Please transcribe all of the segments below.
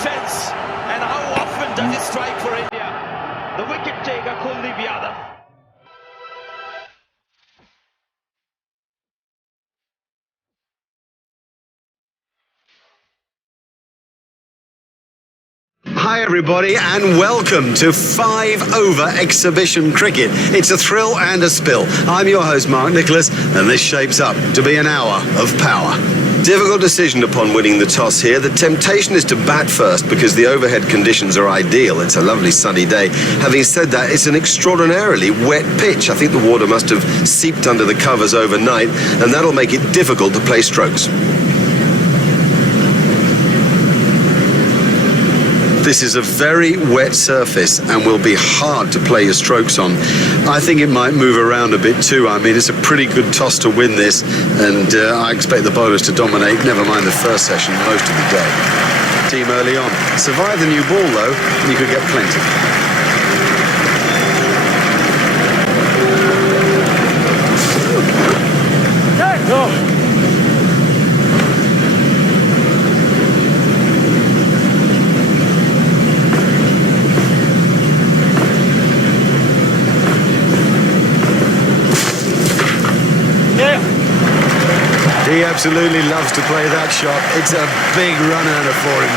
defence, and how often does it strike for India? The wicket taker Kuldeep Yadav. Hi everybody and welcome to 5-over exhibition cricket. It's a thrill and a spill. I'm your host Mark Nicholas and this shapes up to be an hour of power. Difficult decision upon winning the toss here. The temptation is to bat first because the overhead conditions are ideal. It's a lovely sunny day. Having said that, it's an extraordinarily wet pitch. I think the water must have seeped under the covers overnight and that'll make it difficult to play strokes. This is a very wet surface and will be hard to play your strokes on. I think it might move around a bit too. I mean, it's a pretty good toss to win this, and I expect the bowlers to dominate, never mind the first session, most of the day. Team early on. Survive the new ball, though, and you could get plenty. Go! He absolutely loves to play that shot. It's a big run earner for him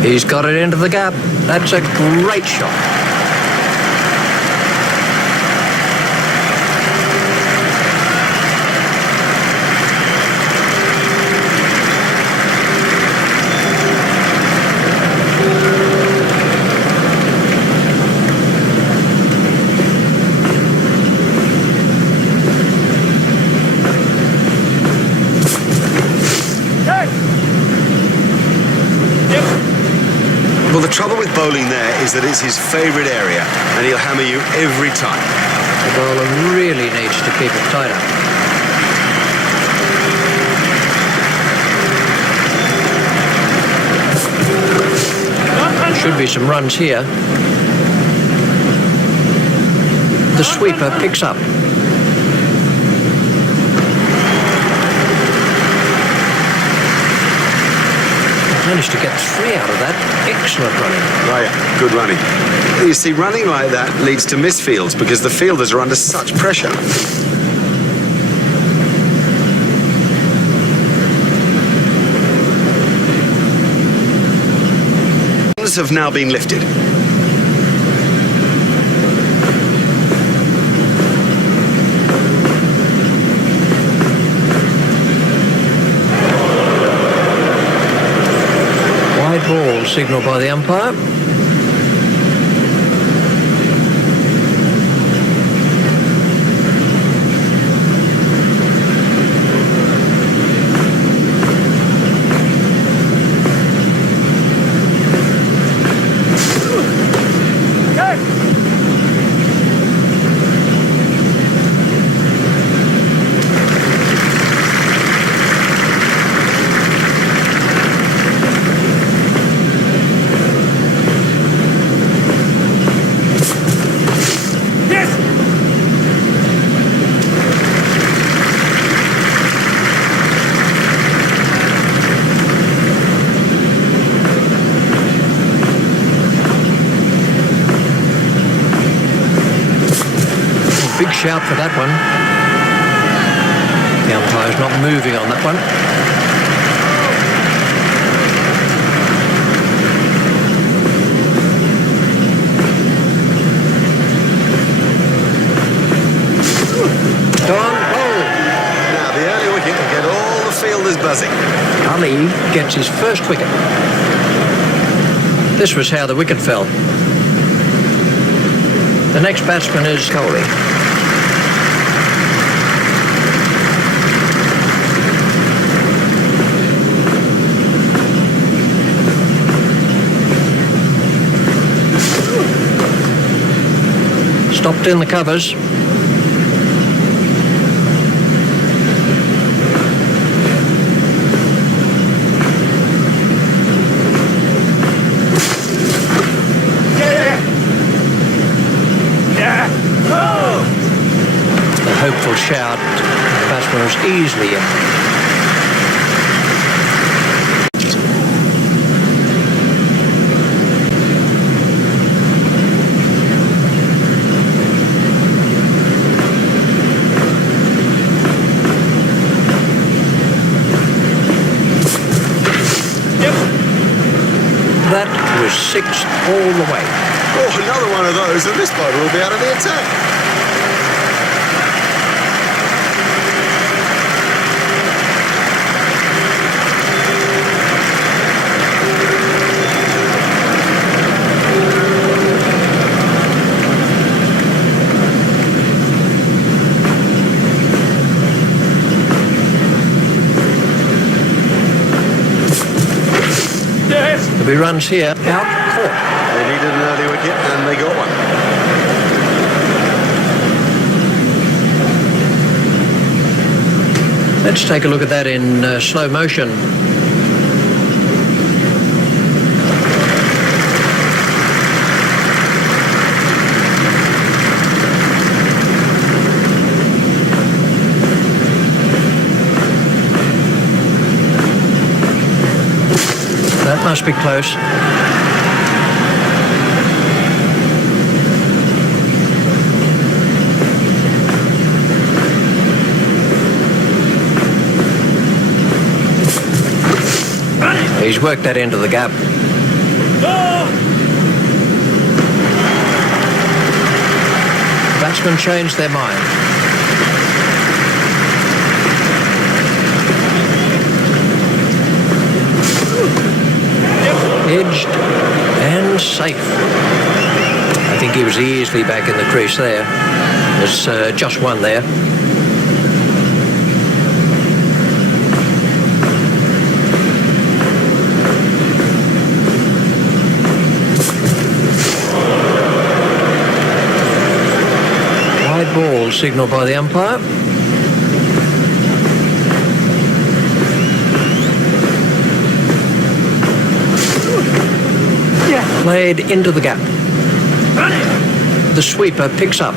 too. He's got it into the gap. That's a great shot. Well, the trouble with bowling there is that it's his favourite area and he'll hammer you every time. The bowler really needs to keep it tight up. Should be some runs here. The sweeper picks up. Managed to get 3 out of that. Excellent running. Right, good running. You see, running like that leads to misfields because the fielders are under such pressure. Guns have now been lifted. Ball signalled by the umpire. Big shout for that one. The umpire's not moving on that one. Gone. Oh! Now the early wicket will get all the fielders buzzing. Ali gets his first wicket. This was how the wicket fell. The next batsman is Kohli. Stopped in the covers. shout. The batsman was easily in. That was 6 all the way. Oh, another one of those, and this bowler will be out of the attack. There'll be runs here. Out, caught. They needed an early wicket, and they got one. Let's take a look at that in slow motion. That must be close. He's worked that into the gap. The batsmen changed their mind. Edged and safe. I think he was easily back in the crease there. There's just one there. Wide ball signalled by the umpire. Played into the gap. The sweeper picks up.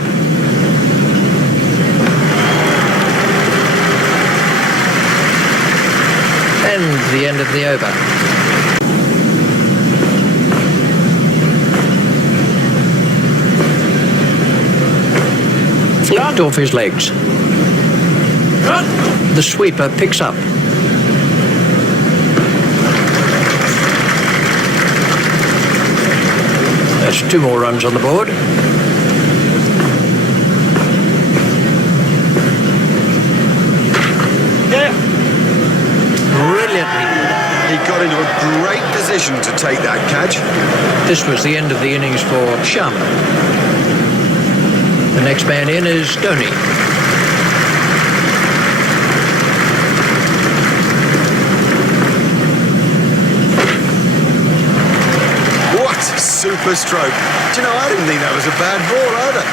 And the end of the over. Flicked off his legs. The sweeper picks up. That's 2 more runs on the board. Brilliantly. He got into a great position to take that catch. This was the end of the innings for Sharma. The next man in is Dhoni. Super stroke. Do you know, I didn't think that was a bad ball either.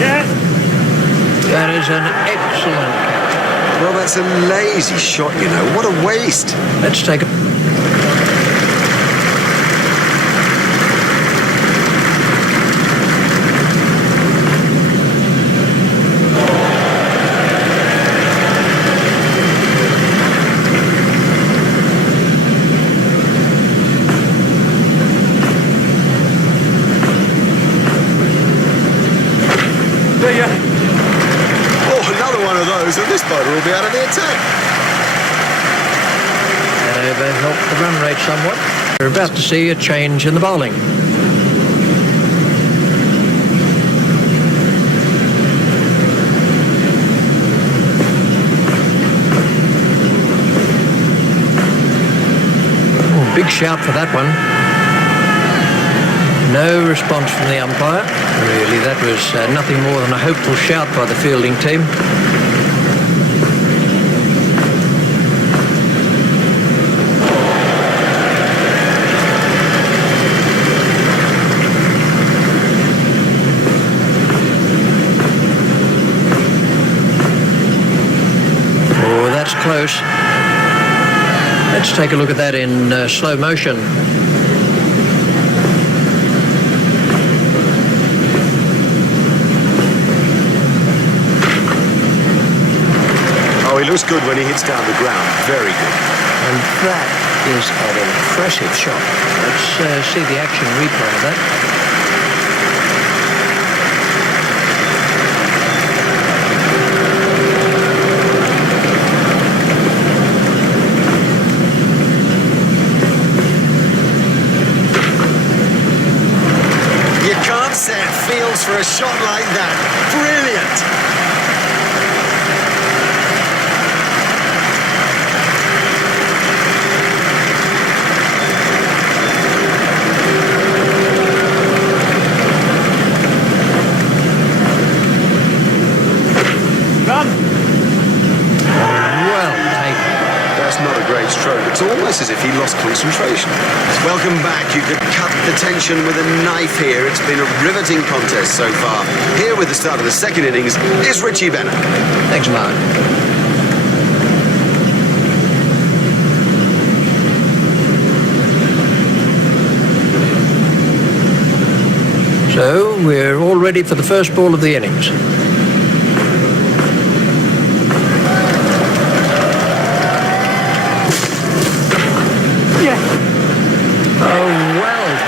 Yeah. That is an excellent catch. Well, that's a lazy shot, you know. What a waste. Let's take a... Oh, another one of those, and this bowler will be out of the attack. That over helped the run rate somewhat. We're about to see a change in the bowling. Oh, big shout for that one. No response from the umpire. Really, that was nothing more than a hopeful shout by the fielding team. Let's take a look at that in slow motion. Oh, he looks good when he hits down the ground. Very good. And that is an impressive shot. Let's see the action replay of that. You can't set fields for a shot like that. Brilliant. Not a great stroke. It's almost as if he lost concentration. Welcome back. You could cut the tension with a knife here. It's been a riveting contest so far. Here with the start of the second innings is Richie Bennett. Thanks, Mark. So we're all ready for the first ball of the innings.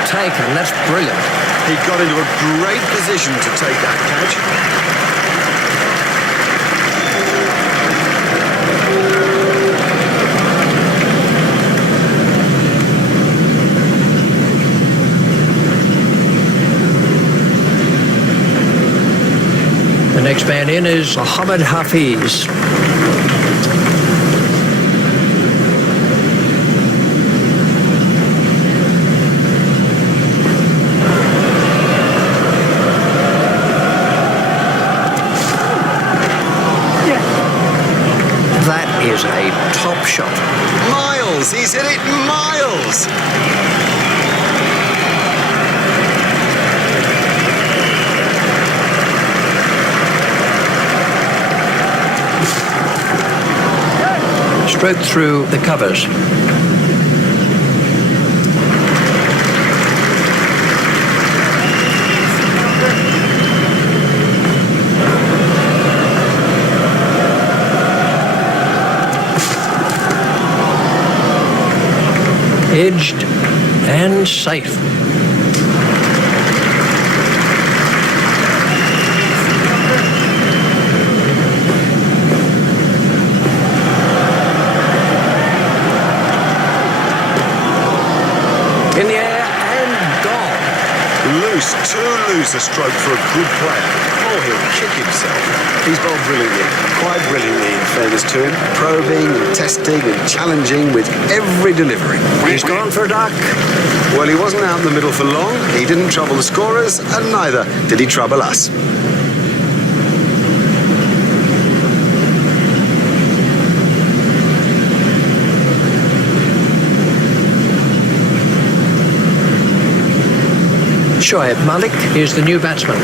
Taken. That's brilliant. He got into a great position to take that catch. The next man in is Mohammad Hafiz. Is a top shot. Miles! He's hit it miles! Stroke through the covers. Edged and safe. In the air and gone. Loose, too loose a stroke for a good player. Oh, he'll kick himself. He's bowled brilliantly, quite brilliantly in fairness to him, probing and testing and challenging with every delivery. He's gone for a duck. Well, he wasn't out in the middle for long. He didn't trouble the scorers, and neither did he trouble us. Shoaib Malik is the new batsman.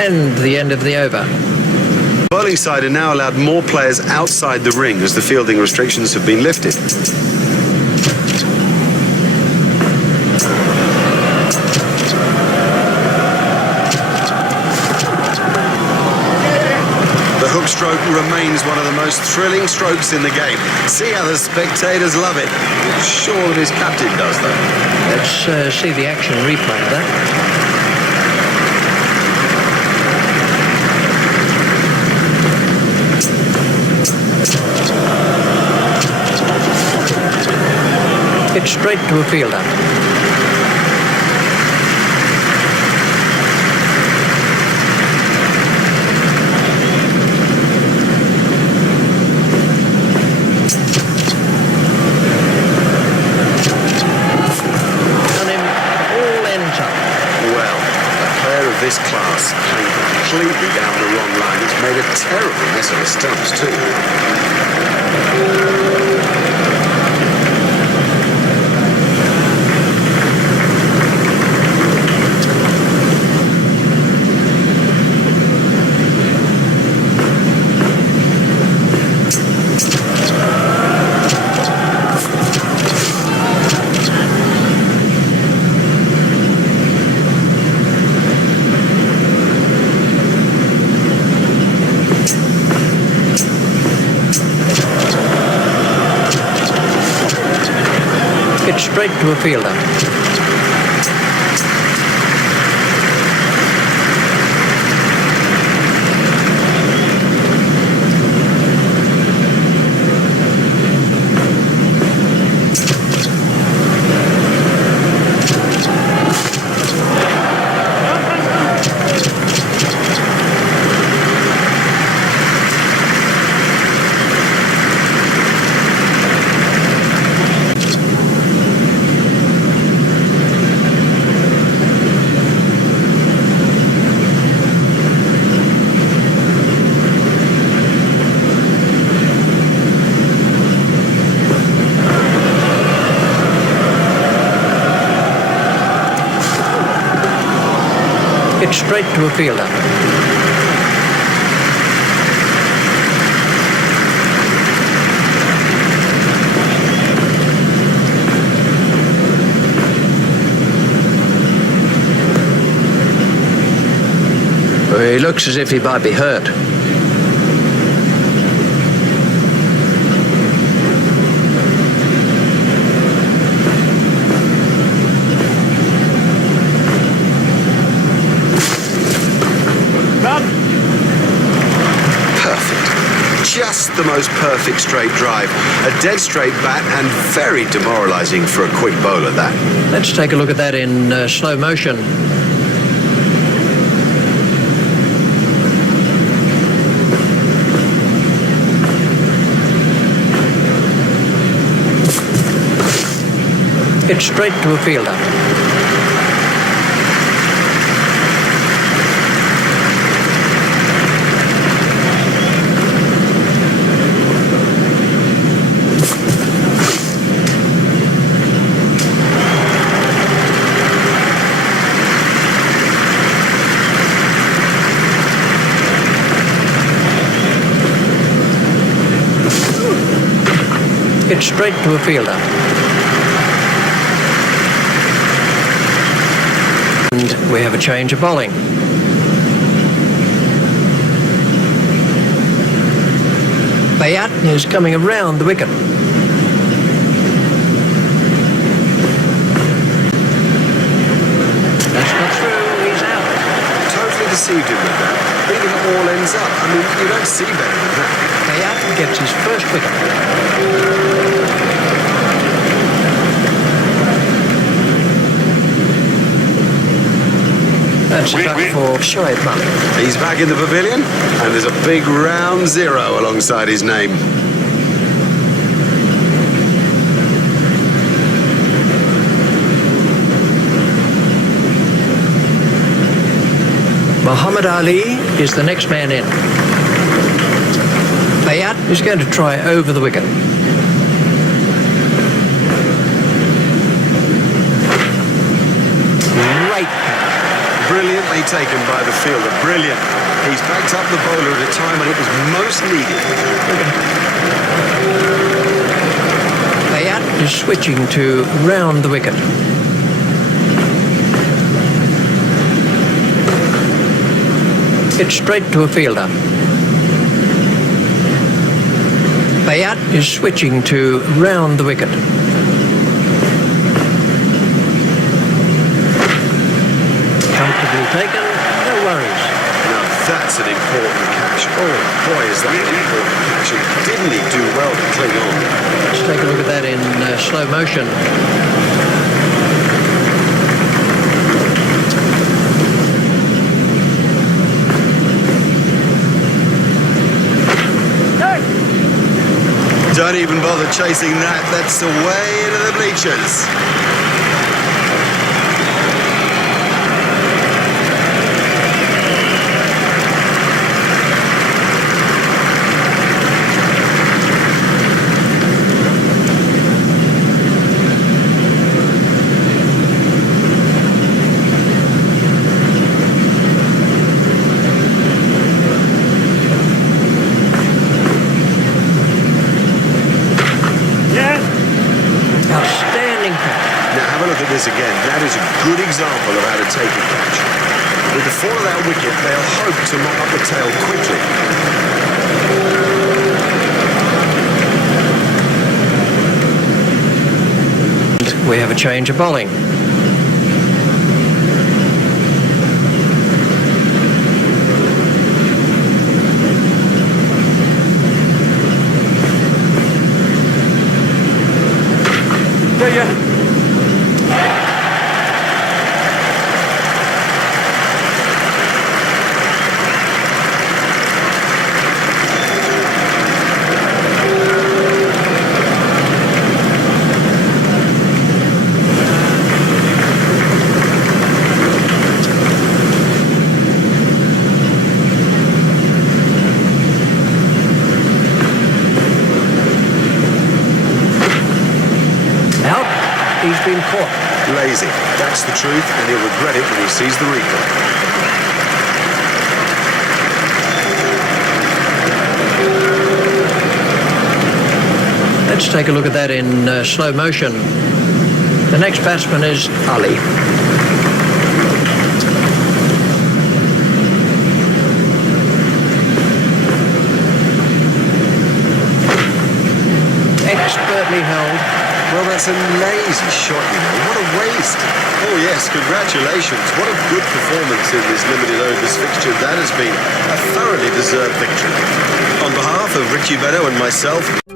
And the end of the over. The bowling side are now allowed more players outside the ring as the fielding restrictions have been lifted. The hook stroke remains one of the most thrilling strokes in the game. See how the spectators love it. I'm sure that his captain does, though. Let's see the action replay of that. Hit straight to a fielder. This class playing completely down the wrong line. It's made a terrible mess of the stumps too. Straight to a fielder. It's straight to a fielder. He looks as if he might be hurt. Just the most perfect straight drive. A dead straight bat and very demoralising for a quick bowler, that. Let's take a look at that in slow motion. It's straight to a fielder. It's straight to a fielder. And we have a change of bowling. Bayat is coming around the wicket. That's not through, he's out. Totally deceived him with that. Thinking it all ends up. I mean, you don't see better than that. Bayat gets his first wicket. That's a duck for Shoaib Mauka. He's back in the pavilion, and there's a big round 0 alongside his name. Muhammad Ali is the next man in. Bayat is going to try over the wicket. Great catch. Brilliantly taken by the fielder. Brilliant. He's backed up the bowler at a time when it was most needed. Bayat is switching to round the wicket. It's straight to a fielder. Bayat is switching to round the wicket. Comfortably taken, no worries. Now that's an important catch. Oh boy, is that an important catch. And didn't he do well to cling on? Let's take a look at that in slow motion. Don't even bother chasing that. That's away into the bleachers. this again. That is a good example of how to take a catch. With the fall of that wicket, they'll hope to mop up the tail quickly. We have a change of bowling. Yeah. He's been caught. Lazy. That's the truth, and he'll regret it when he sees the replay. Let's take a look at that in slow motion. The next batsman is Ali. Expertly held. Well, that's a lazy shot, you know. What a waste. Oh, yes, congratulations. What a good performance in this limited overs fixture. That has been a thoroughly deserved victory. On behalf of Richie Beto and myself...